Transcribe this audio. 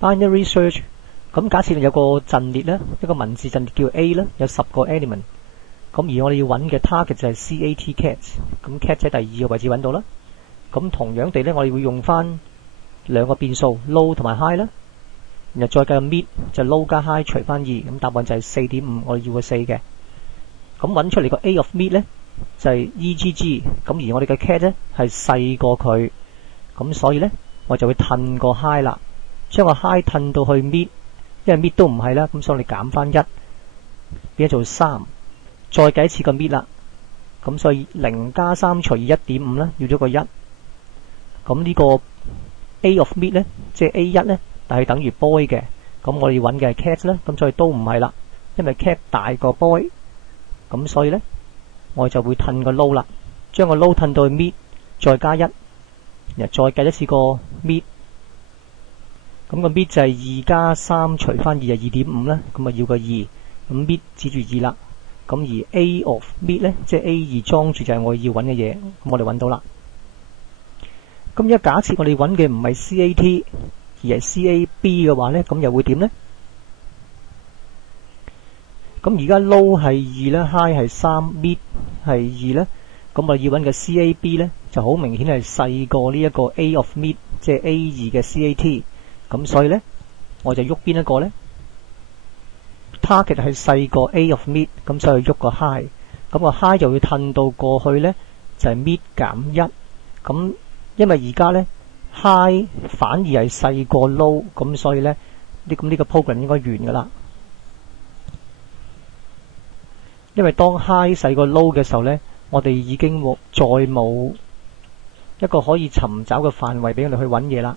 binary search， 咁假設有個陣列咧，一個文字陣列叫 A 咧，有10個 element， 咁而我哋要揾嘅 target 就係 cat， 咁 cat 喺第2個位置揾到啦。咁同樣地咧，我哋會用翻兩個變數 low 同埋 high 啦，然後再計個 mid 就 low 加 high 除翻2，咁答案就係 4.5， 我哋要個4嘅。咁揾出嚟個 A of mid 咧就係 EGG， 咁而我哋嘅 cat 咧係細過佢，咁所以咧我就會褪個 high 啦，將個 high 褪到去 mid， 因為 mid 都唔係啦，咁所以我哋減翻1，變咗做3，再計一次個 mid 啦，咁所以0加3除以 1.5 啦，要咗個1。咁呢個 A of mid 咧，即係 A1 咧，但係等於 boy 嘅，咁我哋要揾嘅係 cat 啦，咁所以都唔係啦，因為 cat 大過 boy， 咁所以咧我就會褪個 low 啦，將個 low 褪到去 mid， 再加1，然後再計一次個 mid， 咁個 mid 就係2加3除翻2係 2.5 啦，咁啊要個2，咁 mid 指住2啦，咁而 A of mid 咧，即係 A2 裝住就係我要揾嘅嘢，咁我哋揾到啦。咁而家假設我哋揾嘅唔係 CAT 而係 CAB 嘅話咧，咁又會點咧？咁而家 low 係2啦， high 係3， mid 係2咧，咁我哋要揾嘅 CAB 咧就好明顯係細過呢一個 A of mid， 即係 A2 嘅 CAT， 咁所以咧我就喐邊一個咧 ？target 係細過 A of mid， 咁所以喐個 high， 咁個 high 就會褪到過去咧就係 mid 減1，咁因為而家咧 high 反而係細過 low， 咁所以咧呢個 program 應該完噶啦。因為當 high 細過 low 嘅時候咧，我哋已經再冇一個可以尋找嘅範圍俾我哋去揾嘢啦。